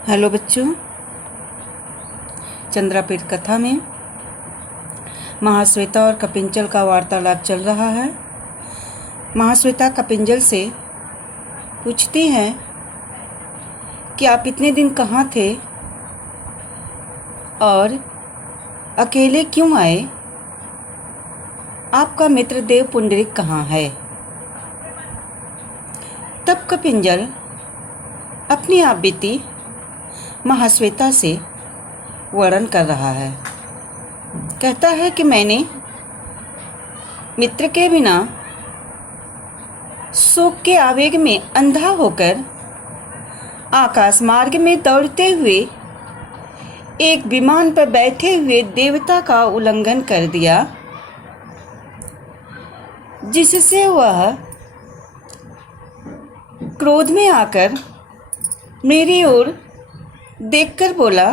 Hello बच्चों, चंद्रापीठ कथा में महाश्वेता और कपिंजल का वार्तालाप चल रहा है। महाश्वेता कपिंजल से पूछती हैं कि आप इतने दिन कहाँ थे और अकेले क्यों आए? आपका मित्र देव पुंडरीक कहाँ है? तब कपिंजल अपनी आप बीती महाश्वेता से वर्णन कर रहा है। कहता है कि मैंने मित्र के बिना शोक के आवेग में अंधा होकर आकाश मार्ग में दौड़ते हुए एक विमान पर बैठे हुए देवता का उल्लंघन कर दिया, जिससे वह क्रोध में आकर मेरी ओर देखकर बोला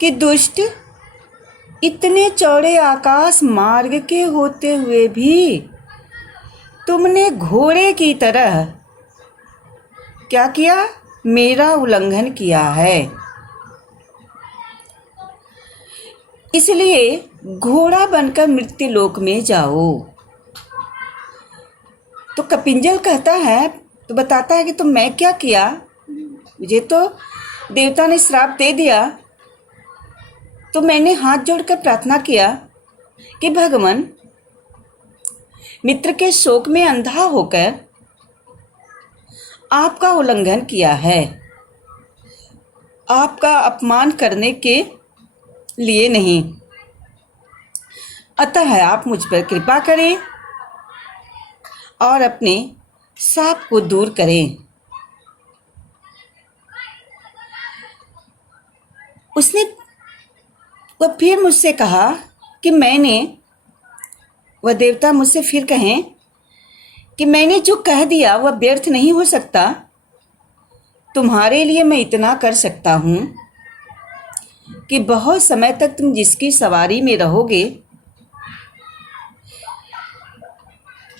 कि दुष्ट, इतने चौड़े आकाश मार्ग के होते हुए भी तुमने घोड़े की तरह क्या किया? मेरा उल्लंघन किया है। इसलिए घोड़ा बनकर मृत्युलोक में जाओ। तो कपिंजल कहता है, तो बताता है कि तो मैं क्या किया? मुझे तो देवता ने श्राप दे दिया, तो मैंने हाथ जोड़कर प्रार्थना किया कि भगवान, मित्र के शोक में अंधा होकर आपका उल्लंघन किया है, आपका अपमान करने के लिए नहीं, अतः आप मुझ पर कृपा करें और अपने शाप को दूर करें। उसने वह फिर मुझसे कहा कि वह देवता मुझसे फिर कहें कि मैंने जो कह दिया वह व्यर्थ नहीं हो सकता। तुम्हारे लिए मैं इतना कर सकता हूँ कि बहुत समय तक तुम जिसकी सवारी में रहोगे,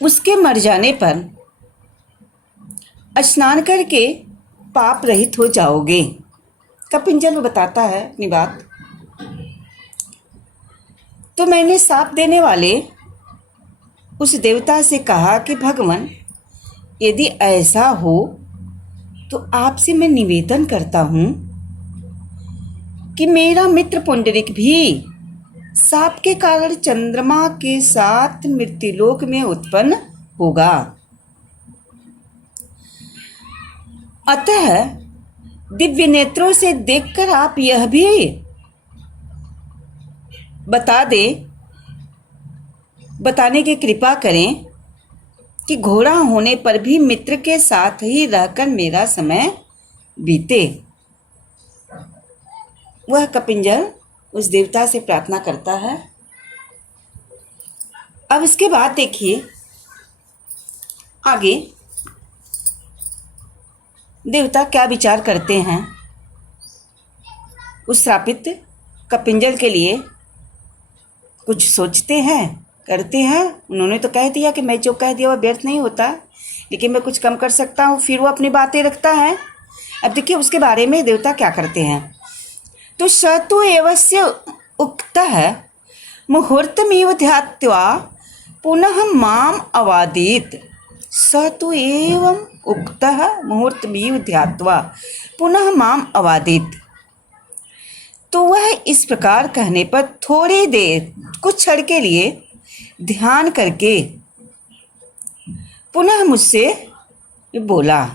उसके मर जाने पर स्नान करके पाप रहित हो जाओगे। कपिंजल बताता है अपनी बात। तो मैंने शाप देने वाले उस देवता से कहा कि भगवान, यदि ऐसा हो तो आपसे मैं निवेदन करता हूँ कि मेरा मित्र पुंडरीक भी शाप के कारण चंद्रमा के साथ मृत्युलोक में उत्पन्न होगा। अतः दिव्य नेत्रों से देखकर आप यह भी बताने की कृपा करें कि घोड़ा होने पर भी मित्र के साथ ही रहकर मेरा समय बीते। वह कपिंजल उस देवता से प्रार्थना करता है। अब इसके बाद देखिए आगे देवता क्या विचार करते हैं। उस श्रापित कपिंजल के लिए कुछ सोचते हैं, करते हैं। उन्होंने तो कह दिया कि मैं जो कह दिया वह व्यर्थ नहीं होता, लेकिन मैं कुछ कम कर सकता हूँ। फिर वो अपनी बातें रखता है। अब देखिए उसके बारे में देवता क्या करते हैं। तो स तु एवस्य उक्तः मुहूर्तमिव ध्यात्वा पुनः माम अवादीत। स तु एवं उक्तः मुहूर्तमिव ध्यात्वा पुनः माम अवादीत। तो वह इस प्रकार कहने पर थोड़ी देर, कुछ क्षण के लिए ध्यान करके पुनः मुझसे बोला।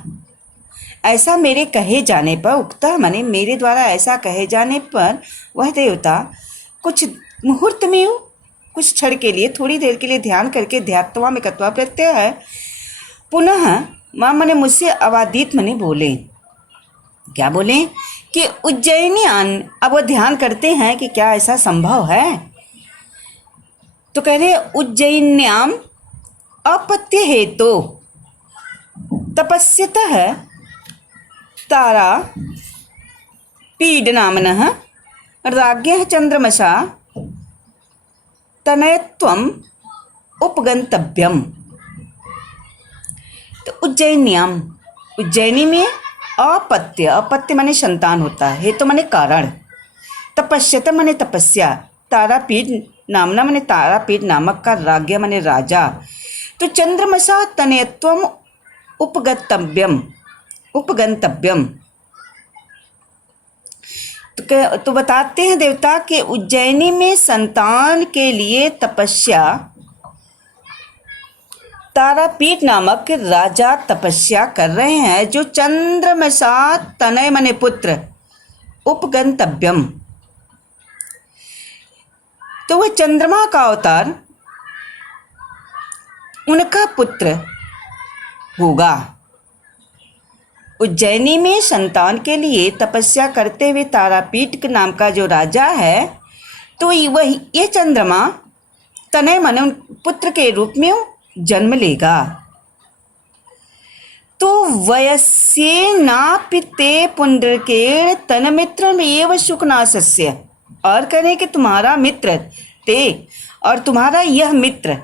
ऐसा मेरे कहे जाने पर, उक्ता माने मेरे द्वारा ऐसा कहे जाने पर, वह देवता कुछ मुहूर्त में, कुछ क्षण के लिए, थोड़ी देर के लिए ध्यान करके, ध्यात्वा में कत्वा प्रत्यय है, पुनः माँ मने मुझसे अवादित मने बोले। क्या बोले कि उज्जैनियान। अब वो ध्यान करते हैं कि क्या ऐसा संभव है। तो कह रहे उज्जैन्याम अपत्य हेतु तपस्यतः तारा पीडनामनः राज्ञः चंद्रमसा तनयत्वम उपगंतव्यम। तो उज्जैन्याम, उज्जैनी में अपत्य, अपत्य माने संतान होता है, हेतु माने कारण, तपस्यत माने तपस्या, तारापीठ नामना माने तारापीठ नामक का राज्ञ माने राजा। तो चंद्रमसा तनयत्वम उपगतव्यम, उपगंतव्यम। तो बताते हैं देवता कि उज्जैनी में संतान के लिए तपस्या, तारापीठ नामक राजा तपस्या कर रहे हैं, जो चंद्रमसा तनय मने पुत्र, उपगंतव्यम। तो वह चंद्रमा का अवतार उनका पुत्र होगा। उज्जैनी में संतान के लिए तपस्या करते हुए तारापीठ के नाम का जो राजा है, तो वही ये चंद्रमा तनय मन पुत्र के रूप में जन्म लेगा। तो वयस्ये नापिते पुंडरीकेण तनमित्र एव शुकनासस्य, और करें कि तुम्हारा मित्र ते, और तुम्हारा यह मित्र,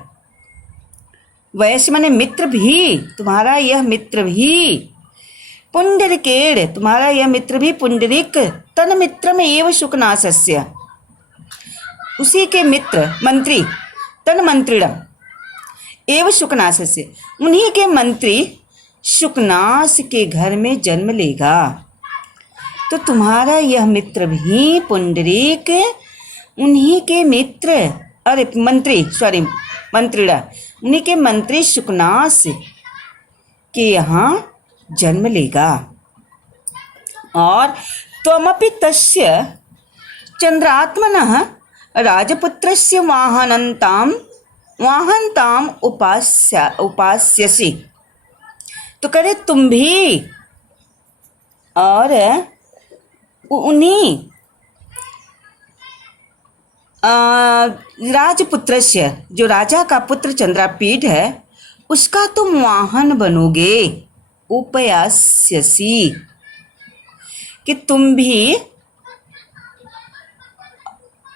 वयस्य माने मित्र भी, तुम्हारा यह मित्र भी, पुंडरीकेण तुम्हारा यह मित्र भी, पुंडरीक तन मित्र में एव शुकनासस्य, उसी के मित्र मंत्री, तन मंत्रिण एव शुकनासस्य, उन्हीं के मंत्री शुकनास के घर में जन्म लेगा। तो तुम्हारा यह मित्र भी पुंडरीक उन्हीं के मित्र, अरे मंत्री, सॉरी मंत्रिणा, उन्हीं के मंत्री शुकनास के यहाँ जन्म लेगा। और त्वमपि तस्य चंद्रात्मनः राजपुत्रस्य वाहनताम उपास्यसि। तो करे तुम भी और उन्हीं राजपुत्रस्य, जो राजा का पुत्र चंद्रापीठ है, उसका तुम वाहन बनोगे, उपयास्यसि, कि तुम भी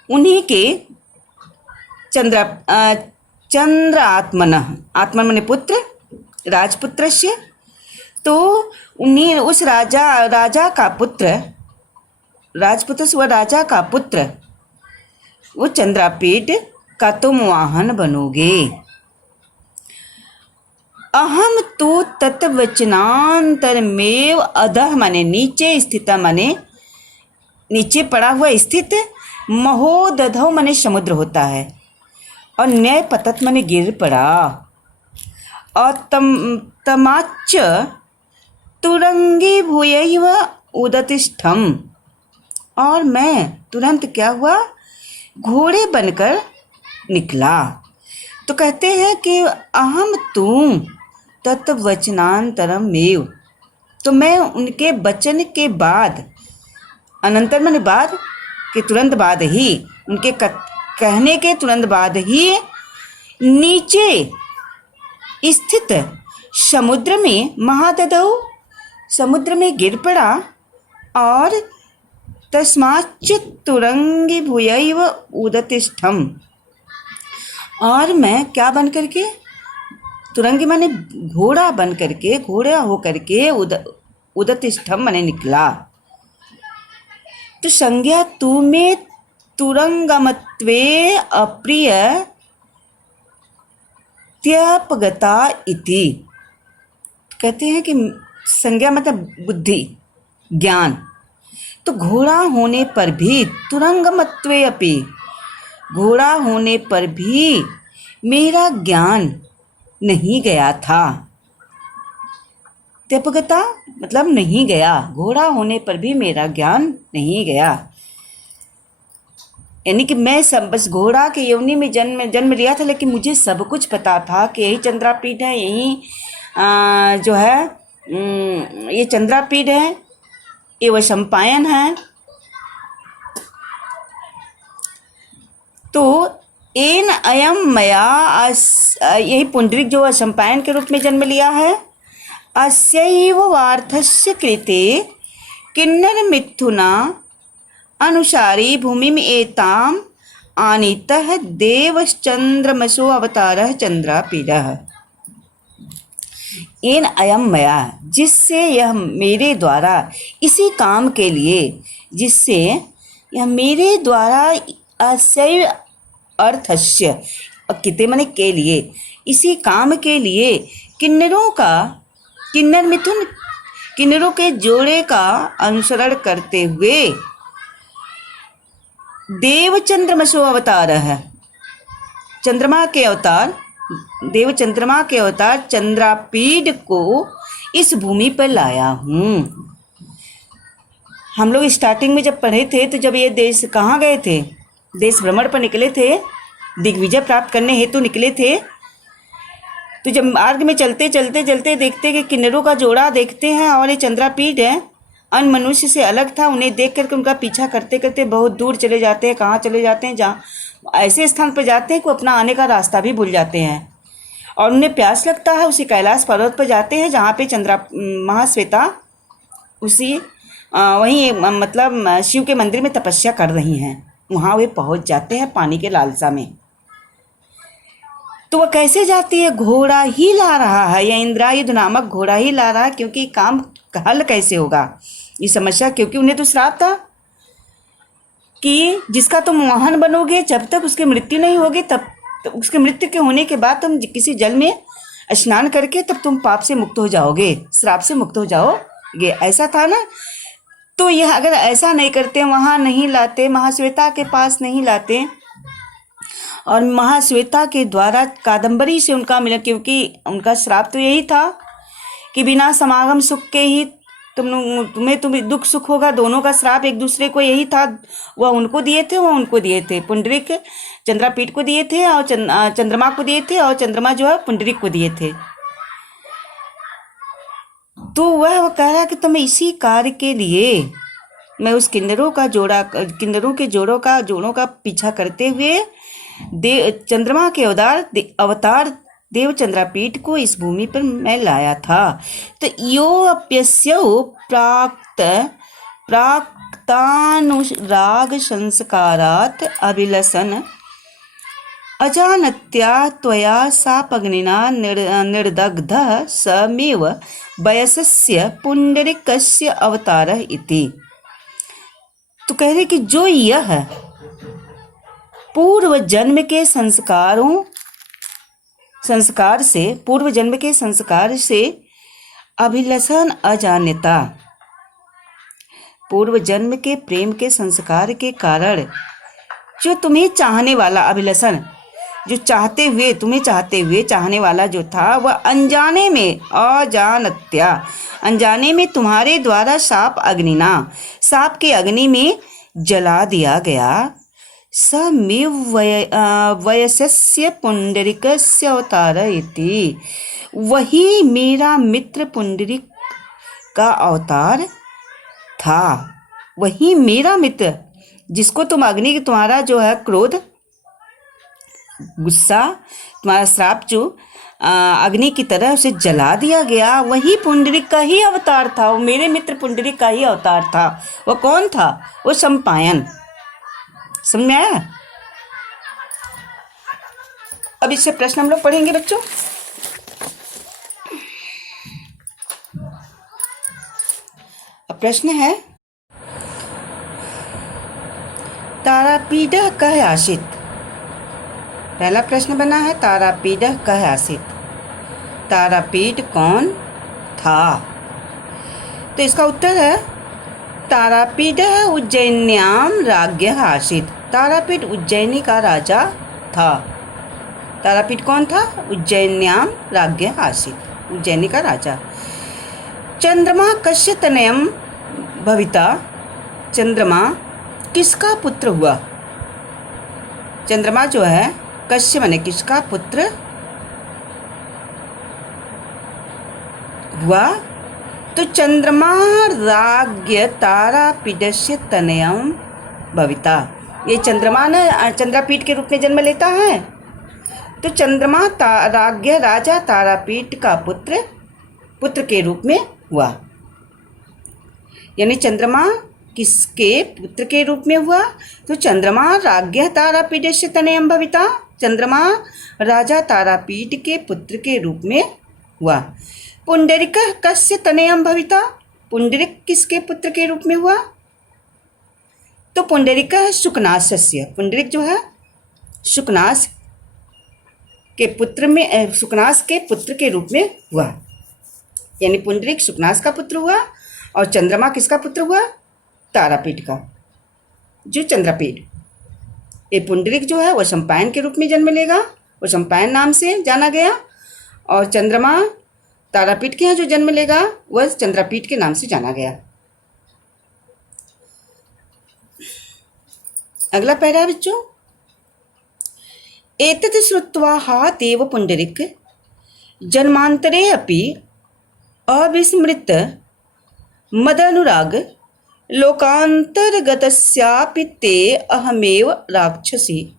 उन्हीं के चंद्र आत्मन माने पुत्र, राजपुत्रस्य, तो उन्हीं उस राजा का पुत्र, राजपुत्र व राजा का पुत्र, वो चंद्रापीठ का तुम वाहन बनोगे। अहम तो तत्वचनांतरमेव अधः माने नीचे स्थित, माने नीचे पड़ा हुआ स्थित, महोदधौ माने समुद्र होता है, और न्याय पतत माने गिर पड़ा, और तमाच तुरंगी भूयैव उदतिष्ठम, और मैं तुरंत क्या हुआ, घोड़े बनकर निकला। तो कहते हैं कि अहम तुम तत्वचनांतरमेव, तो मैं उनके वचन के बाद, अनंतर माने बाद के तुरंत बाद ही, उनके कहने के तुरंत बाद ही नीचे स्थित समुद्र में, महादधौ समुद्र में गिर पड़ा, और तस्माच्च तुरंगी भूयैव उदतिष्ठम, और मैं क्या बन करके, तुरंगी माने घोड़ा बन करके, घोड़ा हो करके उदतिष्ठम माने निकला। तो संज्ञा तू में तुरंगमत्वे अप्रिय त्यपगता इति, कहते हैं कि संज्ञा मतलब बुद्धि, ज्ञान। तो घोड़ा होने पर भी, तुरंगमत्वे अपि, घोड़ा होने पर भी मेरा ज्ञान नहीं गया था। त्यपगता मतलब नहीं गया, घोड़ा होने पर भी मेरा ज्ञान नहीं गया, यानी कि मैं सब बस घोड़ा के योनि में जन्म लिया था, लेकिन मुझे सब कुछ पता था कि यही चंद्रापीठ है, यही जो है ये चंद्रापीठ है, ये वैशंपायन है। तो एन अयम मया, यही पुंडरीक जो वैशंपायन के रूप में जन्म लिया है, अस्यैव वार्थस्य कृते किन्नर मिथुना अनुसारी भूमि में एताम आनीतः देवश्चंद्रमसो अवतारः चंद्रापीडः। येन अयम मया, जिससे यह मेरे द्वारा इसी काम के लिए, जिससे यह मेरे द्वारा अस्य अर्थस्य, किते मने के लिए, इसी काम के लिए किन्नरों का, किन्नर मिथुन, किन्नरों के जोड़े का अनुसरण करते हुए देव चंद्रमसो अवतार है, चंद्रमा के अवतार, देव चंद्रमा के अवतार चंद्रापीड को इस भूमि पर लाया हूँ। हम लोग स्टार्टिंग में जब पढ़े थे तो जब ये देश कहाँ गए थे, देश भ्रमण पर निकले थे, दिग्विजय प्राप्त करने हेतु निकले थे, तो जब मार्ग में चलते चलते चलते देखते कि किन्नरों का जोड़ा देखते हैं और ये चंद्रापीड है, अन्य मनुष्य से अलग था, उन्हें देख करके उनका पीछा करते करते बहुत दूर चले जाते हैं। कहाँ चले जाते हैं? जहाँ ऐसे स्थान पर जाते हैं कि अपना आने का रास्ता भी भूल जाते हैं और उन्हें प्यास लगता है। उसी कैलाश पर्वत पर जाते हैं जहाँ पे महाश्वेता उसी वहीं मतलब शिव के मंदिर में तपस्या कर रही हैं। वहाँ वे पहुँच जाते हैं पानी के लालसा में। तो वह कैसे जाती है? घोड़ा ही ला रहा है, या इंद्रायुध नामक घोड़ा ही ला रहा है, क्योंकि काम हल कैसे होगा ये समस्या, क्योंकि उन्हें तो श्राप था कि जिसका तुम वाहन बनोगे, जब तक उसकी मृत्यु नहीं होगी तब उसके मृत्यु के होने के बाद तुम किसी जल में स्नान करके तब तुम पाप से मुक्त हो जाओगे, श्राप से मुक्त हो जाओगे, ऐसा था ना। तो यह अगर ऐसा नहीं करते, वहाँ नहीं लाते, महाश्वेता के पास नहीं लाते और महाश्वेता के द्वारा कादम्बरी से उनका मिलन, क्योंकि उनका श्राप तो यही था कि बिना समागम सुख के ही तुम्हें दुख सुख होगा। दोनों का श्राप एक दूसरे को यही था। वह उनको दिए थे, वह उनको दिए थे। पुंडरीक चंद्रापीठ को दिए थे और चंद्रमा को दिए थे, और चंद्रमा जो है पुंडरीक को दिए थे। तो वह कह रहा है कि तुम्हें इसी कार्य के लिए मैं उस किन्नरों के जोड़ों का पीछा करते हुए चंद्रमा के अवतार देव चंद्रापीठ को इस भूमि पर मैं लाया था। तो यो अप्यस्यो प्राक्तानुराग संस्कारात् अभिलसन अजानत्या त्वया सापग्निना निर्दग्धः समेव वयसस्य पुंडरीकस्य अवतारः इति। तो कह रहे कि जो यह पूर्व जन्म के संस्कार से अभिलषण अजान्यता, पूर्व जन्म के प्रेम के संस्कार के कारण जो तुम्हें चाहने वाला, अभिलषण जो चाहते हुए चाहने वाला जो था, वह अनजाने में, अजानत्या अनजाने में तुम्हारे द्वारा साप के अग्नि में जला दिया गया। समेव वयसस्य पुंडरीकस्य अवतार इति, वही मेरा मित्र पुंडरीक का अवतार था। वही मेरा मित्र जिसको तुम अग्नि, तुम्हारा जो है क्रोध, गुस्सा, तुम्हारा श्राप जो अग्नि की तरह उसे जला दिया गया, वही पुंडरीक का ही अवतार था। वो मेरे मित्र पुंडरीक का ही अवतार था। वो कौन था? वो सम्पायन। समझ में आया? अब इससे प्रश्न हम लोग पढ़ेंगे बच्चों। अब प्रश्न है, तारापीडः कः आसीत्। पहला प्रश्न बना है, तारापीडः कः आसीत्, तारापीड कौन था? तो इसका उत्तर है, तारापीडः उज्जैन्याम राज्ञः आसीत्। तारापीड उज्जैनी का राजा था। तारापीड कौन था? उज्जैन्याम राज्ञः आसीत्, उज्जैनी का राजा। चंद्रमा कस्य तनयम भविता, चंद्रमा किसका पुत्र हुआ? चंद्रमा जो है कश्य माने किसका पुत्र हुआ? तो चंद्रमा राज्ञ तारापीडस्य तनयम भविता। ये चंद्रमा न चंद्रापीठ के रूप में जन्म लेता है। तो चंद्रमा राज्ञ राजा तारापीठ का पुत्र के रूप में हुआ। यानी चंद्रमा किसके पुत्र के रूप में हुआ? तो चंद्रमा राज्ञ तारापीडस्य तनयम भविता, चंद्रमा राजा तारापीठ के पुत्र के रूप में हुआ। पुंडरिक कस्य तनयम भविता, पुंडरिक किसके पुत्र के रूप में हुआ? तो पुंडरिक शुकनासस्य, पुंडरिक जो है शुकनास के पुत्र में, शुकनास के पुत्र के रूप में हुआ। यानी पुंडरिक शुकनास का पुत्र हुआ और चंद्रमा किसका पुत्र हुआ? तारापीठ का, जो चंद्रपीठ। ये पुंडरिक जो है वह शंपायन के रूप में जन्म लेगा, वो शंपायन नाम से जाना गया, और चंद्रमा तारापीठ के यहाँ जो जन्म लेगा वह चंद्रपीठ के नाम से जाना गया। अगला पैरा बच्चों, एतत् श्रुत्वा हा देव पुंडरिक जन्मांतरे अपि अविस्मृत मदनुराग लोकांतर्गतस्यापि ते अहमेव राक्षसी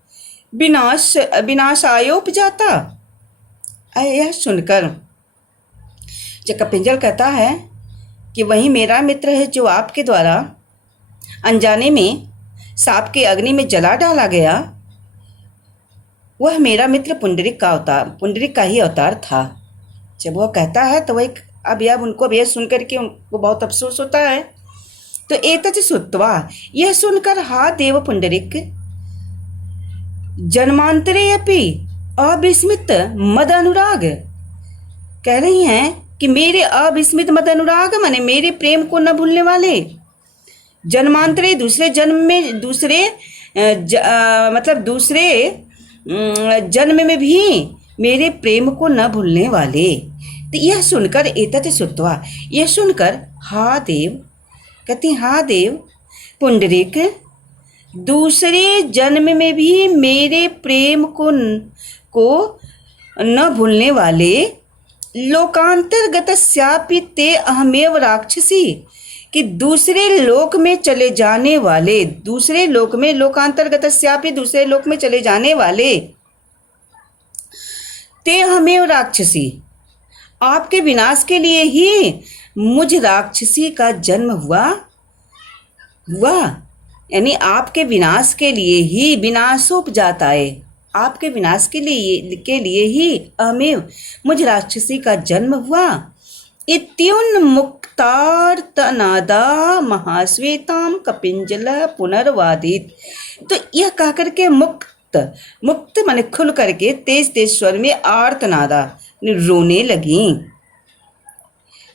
विनाशायोपजाता। यह सुनकर जब कपिंजल कहता है कि वही मेरा मित्र है जो आपके द्वारा अनजाने में सांप के अग्नि में जला डाला गया, वह मेरा मित्र पुंडरिक का अवतार, पुंडरिक का ही अवतार था। जब वह कहता है तो वह अब यह सुनकर के उनको बहुत अफसोस होता है। तो एतत् श्रुत्वा, यह सुनकर हा देव पुंडरिक जन्मांतरे अपि अविस्मित मद अनुराग, कह रही हैं कि मेरे अविस्मित मद अनुराग माने मेरे प्रेम को न भूलने वाले, जन्मांतरे दूसरे जन्म में, मतलब दूसरे जन्म में भी मेरे प्रेम को न भूलने वाले। तो यह सुनकर एतत् श्रुत्वा, यह सुनकर हा देव, कहती हा देव पुंडरिक दूसरे जन्म में भी मेरे प्रेम को न भूलने वाले, लोकांतर्गतस्यापि ते अहमेव राक्षसी, कि दूसरे लोक में चले जाने वाले, दूसरे लोक में, लोकांतर्गतस्यापि दूसरे लोक में चले जाने वाले, ते अहमेव राक्षसी, आपके विनाश के लिए ही मुझ राक्षसी का जन्म हुआ। यानी आपके विनाश के लिए ही, विनाशोपजाताय, आपके विनाश के लिए ही अहमेव मुझ राक्षसी का जन्म हुआ। इत्युन्मुक्तार्तनादा महाश्वेताम कपिंजल पुनर्वादित। तो यह कह करके मुक्त माने खुल करके तेज तेज स्वर में आर्तनादा रोने लगी।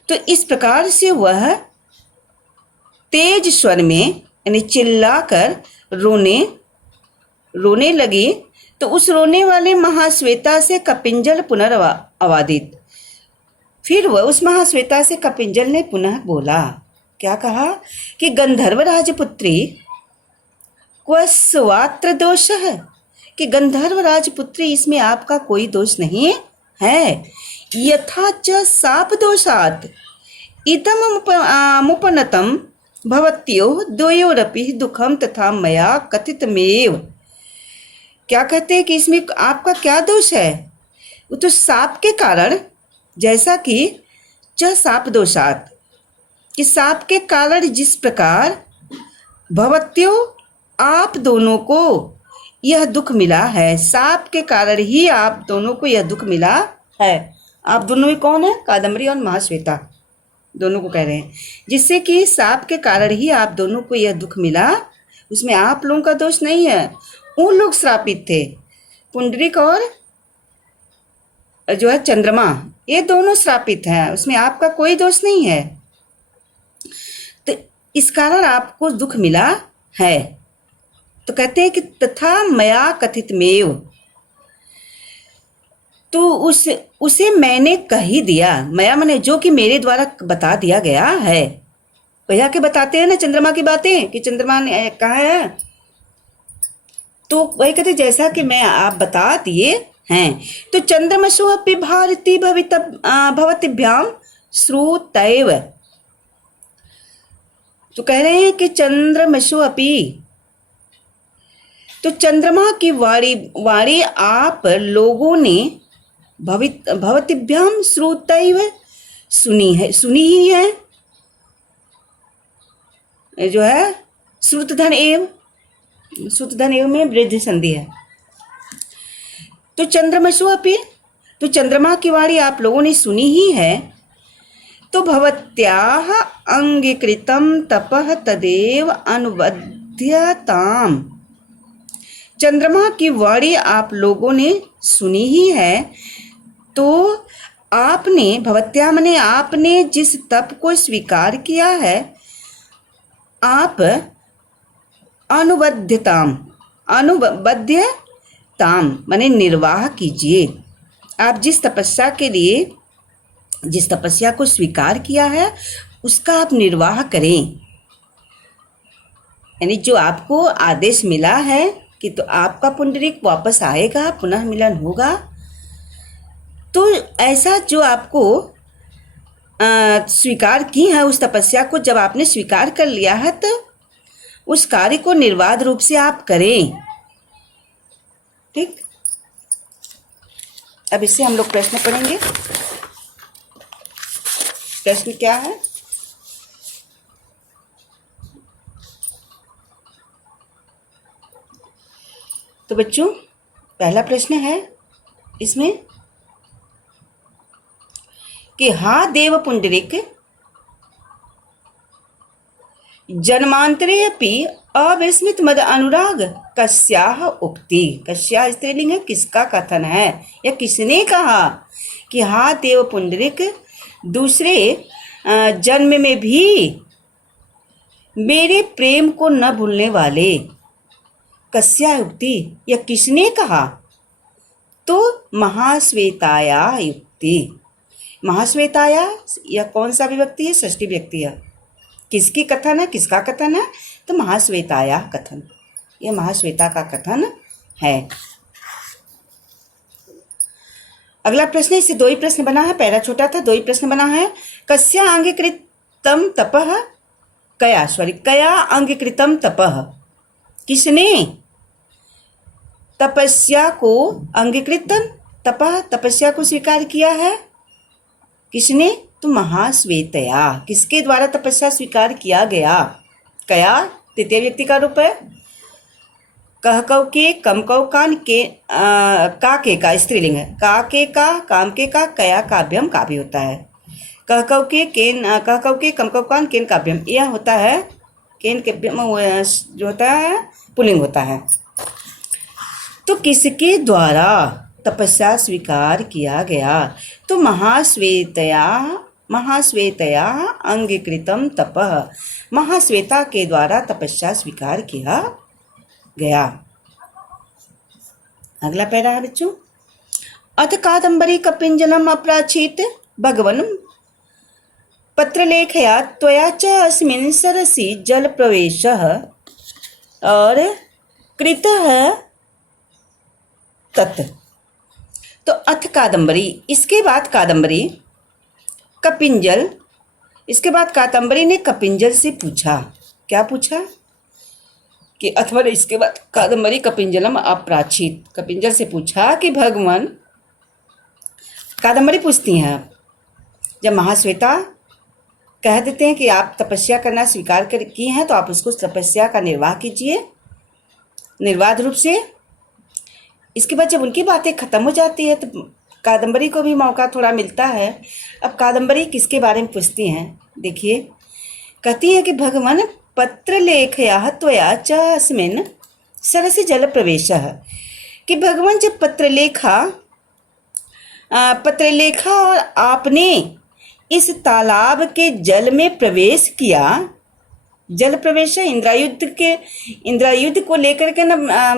तो इस प्रकार से वह तेज स्वर में यानी चिल्लाकर रोने लगी। तो उस रोने वाले महाश्वेता से कपिंजल पुनर्वादित, फिर वह उस महाश्वेता से कपिंजल ने पुनः बोला, क्या कहा कि गंधर्व राजपुत्री क्व स्वात्र दोष है, कि गंधर्व राजपुत्री इसमें आपका कोई दोष नहीं है। यथा च साप दोषात् इदमुपनतं भवत्योः द्वयोरपि दुखम तथा मया कथितमेव। क्या कहते हैं कि इसमें आपका क्या दोष है? वो तो साप के कारण, जैसा कि च साप दोषात्, कि साप के कारण जिस प्रकार भवत्यो आप दोनों को यह दुख मिला है, साप के कारण ही आप दोनों को यह दुख मिला है। आप दोनों ही कौन है? कादम्बरी और महाश्वेता दोनों को कह रहे हैं, जिससे कि साप के कारण ही आप दोनों को यह दुख मिला, उसमें आप लोगों का दोष नहीं है। उन लोग श्रापित थे, पुंडरिक और जो है चंद्रमा, ये दोनों श्रापित हैं, उसमें आपका कोई दोष नहीं है। तो इस कारण आपको दुख मिला है। तो कहते हैं कि तथा मया कथितमेव, तो उसे मैंने कह ही दिया। मया माने जो कि मेरे द्वारा बता दिया गया है। भैया के बताते हैं ना चंद्रमा की बातें कि चंद्रमा ने कहा है, तो वही कहते जैसा कि मैं आप बता दिए हैं। तो चंद्रमसु अपि भारती भवतिभ्याम श्रुतैव, तो कह रहे हैं कि चंद्रमसु अपि, तो चंद्रमा की वाणी आप लोगों ने भवतिभ्याम श्रुतैव सुनी ही है, जो है श्रुतधन एव में वृद्धि संधि है। तो चंद्रमसु अपि, तो चंद्रमा की वाणी आप लोगों ने सुनी ही है। तो भवत्याः अंगीकृतं तपः तदेव अनुबध्यताम्। चंद्रमा की वाणी आप लोगों ने सुनी ही है, तो आपने, भवत्या मने आपने जिस तप को स्वीकार किया है, आप अनुबध्यताम, अनुबध्यताम मने निर्वाह कीजिए। आप जिस तपस्या के लिए, जिस तपस्या को स्वीकार किया है, उसका आप निर्वाह करें। यानी जो आपको आदेश मिला है कि तो आपका पुंडरीक वापस आएगा, पुनः मिलन होगा, तो ऐसा जो आपको स्वीकार की है, उस तपस्या को जब आपने स्वीकार कर लिया है, तो उस कार्य को निर्बाध रूप से आप करें। ठीक, अब इससे हम लोग प्रश्न पढ़ेंगे। प्रश्न क्या है? तो बच्चों, पहला प्रश्न है इसमें कि हा देव पुंडरीक जन्मांतरे अपि अविस्मित मद अनुराग कस्याः उक्ति। कस्या स्त्रीलिंग है, किसका कथन है या किसने कहा कि हा देव पुंडरीक दूसरे जन्म में भी मेरे प्रेम को न भूलने वाले। कस्या युक्ति, या किसने कहा? तो महाश्वेताया युक्ति। महाश्वेताया यह कौन सा विभक्ति है? षष्ठी व्यक्ति है। किसकी कथन है, किसका कथन है? तो महाश्वेताया कथन, यह महाश्वेता का कथन है। अगला प्रश्न, इससे दो ही प्रश्न बना है, पहला छोटा था, दो ही प्रश्न बना है। कस्या अंगीकृतम तपः, कया अंगीकृतम तपः, किसने तपस्या को अंगीकृतम तपः, तपस्या को स्वीकार किया है, किसने? तो महाश्वेतया, किसके द्वारा तपस्या स्वीकार किया गया? कया तृतीय व्यक्ति का रूप है। कह कव के, कम कव कान के, का के का स्त्रीलिंग है। का के का, काम के का, कया काव्यम का भी होता है। कह कव के, केन, कह कव के, कम कव कान, केन काव्यम, यह होता है केन काव्यम, जो होता है पुल्लिंग होता है। तो किसके द्वारा तपस्या स्वीकार किया गया? तो महाश्वेतया अंगीकृतम तपः, महाश्वेता के द्वारा तपस्या स्वीकार किया गया। अगला पैरा है बच्चों, अथ कादम्बरी कपिंजलम अप्राचीत भगवन् पत्रलेखया त्वया च अस्मिन् सरसि जल प्रवेशः और कृतः तत्। तो अथ कादम्बरी, इसके बाद कादम्बरी, कपिंजल, इसके बाद कादम्बरी ने कपिंजल से पूछा। क्या पूछा? कि अथवा इसके बाद कादम्बरी कपिंजलम अप्राचीत, कपिंजल से पूछा कि भगवान, कादम्बरी पूछती हैं, जब महाश्वेता कह देते हैं कि आप तपस्या करना स्वीकार कर किए हैं, तो आप उसको तपस्या का निर्वाह कीजिए निर्बाध रूप से। इसके बाद जब उनकी बातें खत्म हो जाती है, तो कादम्बरी को भी मौका थोड़ा मिलता है। अब कादम्बरी किसके बारे में पूछती हैं, देखिए, कहती है कि भगवान पत्र लेखया त्वया च अस्मिन् सरसि जल प्रवेशः, कि भगवान जब पत्रलेखा और आपने इस तालाब के जल में प्रवेश किया। जल प्रवेश है इंद्रायुध को लेकर के ना,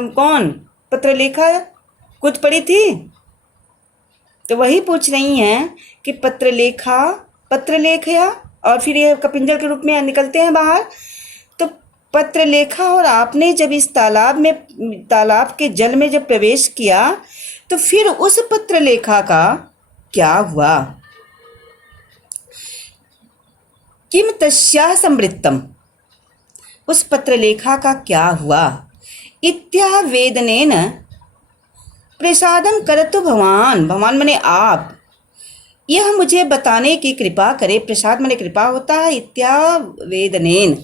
कौन पत्रलेखा कूद पड़ी थी, तो वही पूछ रही हैं कि पत्रलेखया, और फिर ये कपिंजल के रूप में निकलते हैं बाहर। तो पत्रलेखा और आपने जब इस तालाब के जल में जब प्रवेश किया, तो फिर उस पत्रलेखा का क्या हुआ? किम तस्याः संवृत्तम, उस पत्रलेखा का क्या हुआ? इत्याह वेदनेन प्रसादम करतु भवान, भवान मने आप, यह मुझे बताने की कृपा करे। प्रसाद मने कृपा होता है। इत्याह वेदनेन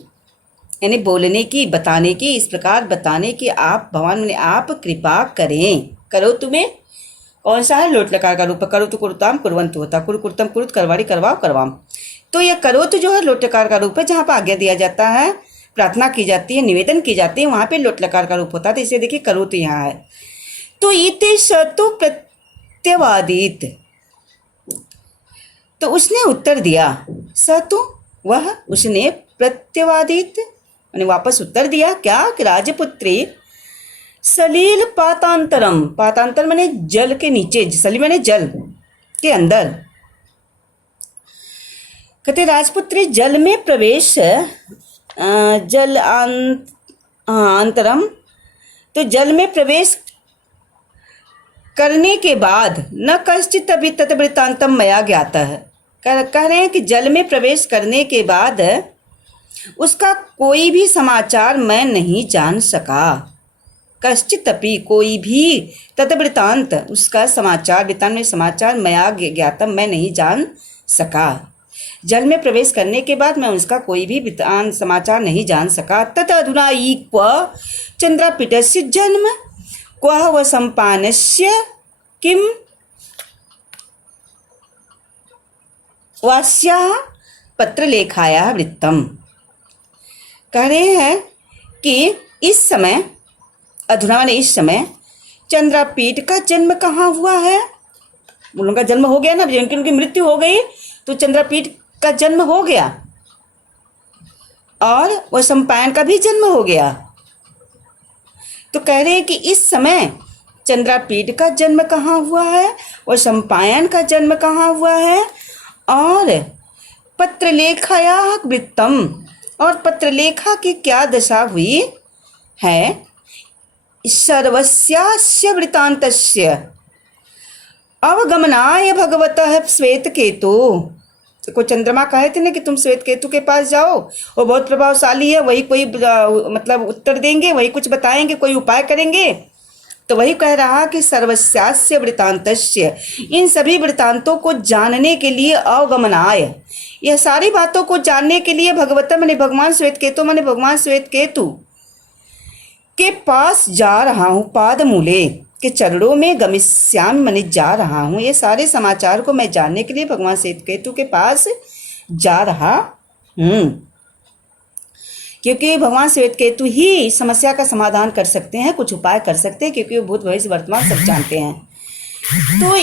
यानी बोलने की, बताने की, इस प्रकार बताने की, आप भगवान मने आप कृपा करें, करो तुम्हें कौन सा है? लोट लकार का रूप। करोतु कुरुताम कुर्वन्तु होता, कुरु कुरुतम कुरुत, करवाड़ी करवाओ करवाम। तो ये करोतु जो है लोट लकार का रूप है, जहाँ पर आज्ञा दिया जाता है, प्रार्थना की जाती है, निवेदन की जाती है, वहाँ पे लोट लकार का रूप होता है। तो इसे देखिए करोतु यहाँ है। तो इते शतु प्रत्यवादित, तो उसने उत्तर दिया। सतु वह, उसने प्रत्यवादित यानी वापस उत्तर दिया क्या? कि राजपुत्री सलील पातांतरम, पातांतर माने जल के नीचे, सलील माने जल के अंदर। कहते राजपुत्री जल में प्रवेश, जल अंतरम, तो जल में प्रवेश करने के बाद न कश्चित अभी तत्वृत्तांतम मया ज्ञात है। कह रहे हैं कि जल में प्रवेश करने के बाद उसका कोई भी समाचार मैं नहीं जान सका। कश्चित अपि, कोई भी, तत्वृत्तांत, उसका समाचार, वृत्तांत में समाचार, मया ज्ञातम, मैं नहीं जान सका। जल में प्रवेश करने के बाद मैं उसका कोई भी वृत्तांत समाचार नहीं जान सका। तत अधुना क्व चंद्रपीठस्य जन्म क्व वसंपानस्य किम वास्याः पत्रलेखायाः वृत्तम। कह रहे हैं कि इस समय, अधुना ने इस समय, चंद्रपीठ का जन्म कहाँ हुआ है? उनका जन्म हो गया ना, जिनकी उनकी मृत्यु हो गई तो चंद्रपीठ का जन्म हो गया, और वह सम्पायन का भी जन्म हो गया। तो कह रहे हैं कि इस समय चंद्रपीठ का जन्म कहाँ हुआ है और सम्पायन का जन्म कहाँ हुआ है, और पत्रलेखाया वृत्तम, और पत्रलेखा की क्या दशा हुई है? सर्वस्यास्य वृत्तान्तस्य अवगमनाय भगवतः श्वेतकेतु। तो को चंद्रमा कहे थे ना कि तुम श्वेतकेतु के पास जाओ, वो बहुत प्रभावशाली है, वही कोई मतलब उत्तर देंगे, वही कुछ बताएंगे, कोई उपाय करेंगे। तो वही कह रहा कि सर्वस्यास्य वृत्तान्तस्य, इन सभी वृत्तांतों को जानने के लिए, अवगमनाय, यह सारी बातों को जानने के लिए, भगवता माने भगवान श्वेतकेतु माने भगवान श्वेतकेतु के पास जा रहा हूँ, पाद मूले के चरणों में, गमिष्यामि माने जा रहा हूँ। ये सारे समाचार को मैं जानने के लिए भगवान श्वेतकेतु के पास जा रहा हूँ, क्योंकि भगवान श्वेतकेतु ही समस्या का समाधान कर सकते हैं, कुछ उपाय कर सकते हैं, क्योंकि वो भूत भविष्य वर्तमान सब जानते हैं। तो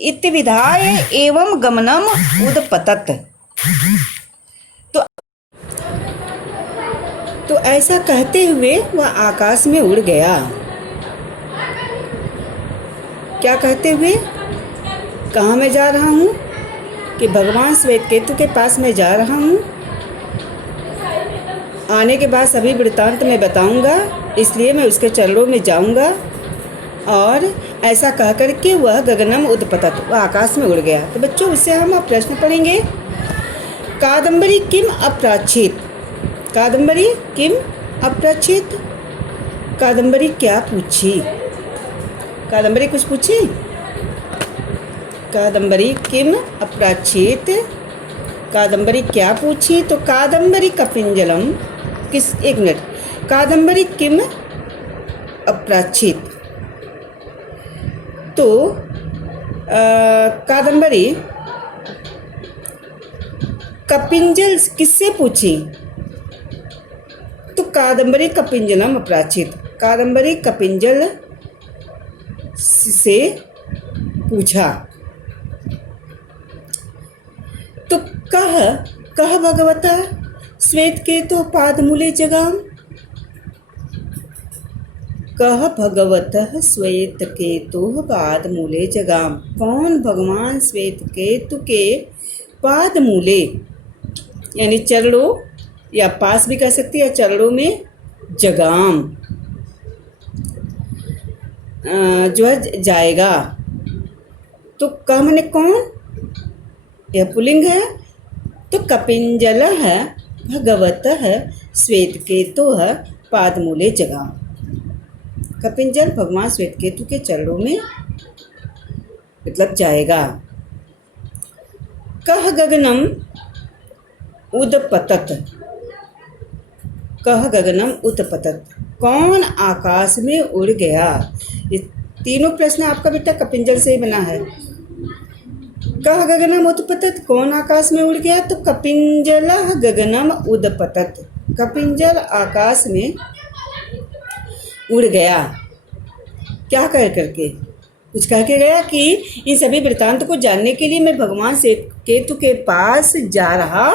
इत्यविधाय एवं गमनम उदपतत, तो ऐसा कहते हुए वह आकाश में उड़ गया। क्या कहते हुए? कहाँ मैं जा रहा हूँ? कि भगवान श्वेतकेतु के पास मैं जा रहा हूँ, आने के बाद सभी वृत्तांत मैं बताऊँगा, इसलिए मैं उसके चरणों में जाऊँगा। और ऐसा कह करके वह गगनम उदपतत, वह आकाश में उड़ गया। तो बच्चों, उससे हम अब प्रश्न पढ़ेंगे। कादम्बरी किम अप्राचित, कादम्बरी किम अप्राचित, कादम्बरी क्या पूछी? कादम्बरी कुछ पूछी? कादम्बरी किम अप्राचित, कादम्बरी क्या पूछी? तो कादम्बरी कपिंजलम, किस, एक मिनट, कादम्बरी किम अप्राचित, तो कादम्बरी कपिंजल किससे पूछी? तो कादम्बरी कपिंजलम अप्राचित, कादम्बरी कपिंजल से पूछा। तो कह भगवता श्वेतकेतु पादमूले जगाम, कह भगवतः श्वेतकेतु पादमूले जगाम, कौन भगवान श्वेतकेतु के पादमूले यानी चरणों, या पास भी कह सकती है, चरणों में जगाम जो है जाएगा। तो कह माने कौन? यह पुल्लिंग है। तो कपिंजल है भगवतः श्वेतकेतु पादमूले जगाम, कपिंजल भगवान श्वेतकेतु के चरणों में मतलब जाएगा। कह गगनम उदपतत, कह गगनम उदपतत, कौन आकाश में उड़ गया। ये तीनों प्रश्न आपका बेटा कपिंजल से ही बना है। कह गगनम उत्पतत, कौन आकाश में उड़ गया, तो कपिंजल गगनम उदपतत, कपिंजल आकाश में उड़ गया। क्या कह करके, कुछ कह के गया कि इन सभी वृत्तांत को जानने के लिए मैं भगवान से केतु के पास जा रहा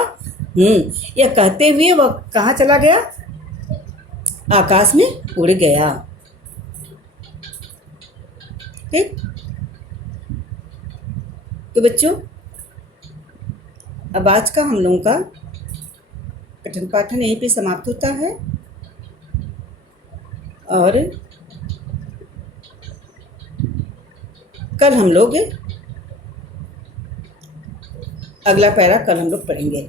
हूँ। यह कहते हुए वह कहाँ चला गया, आकाश में उड़ गया। ठीक, तो बच्चों अब आज का हम लोगों का पठन पाठन यहीं पे समाप्त होता है और कल हम लोग अगला पैरा कल हम लोग पढ़ेंगे।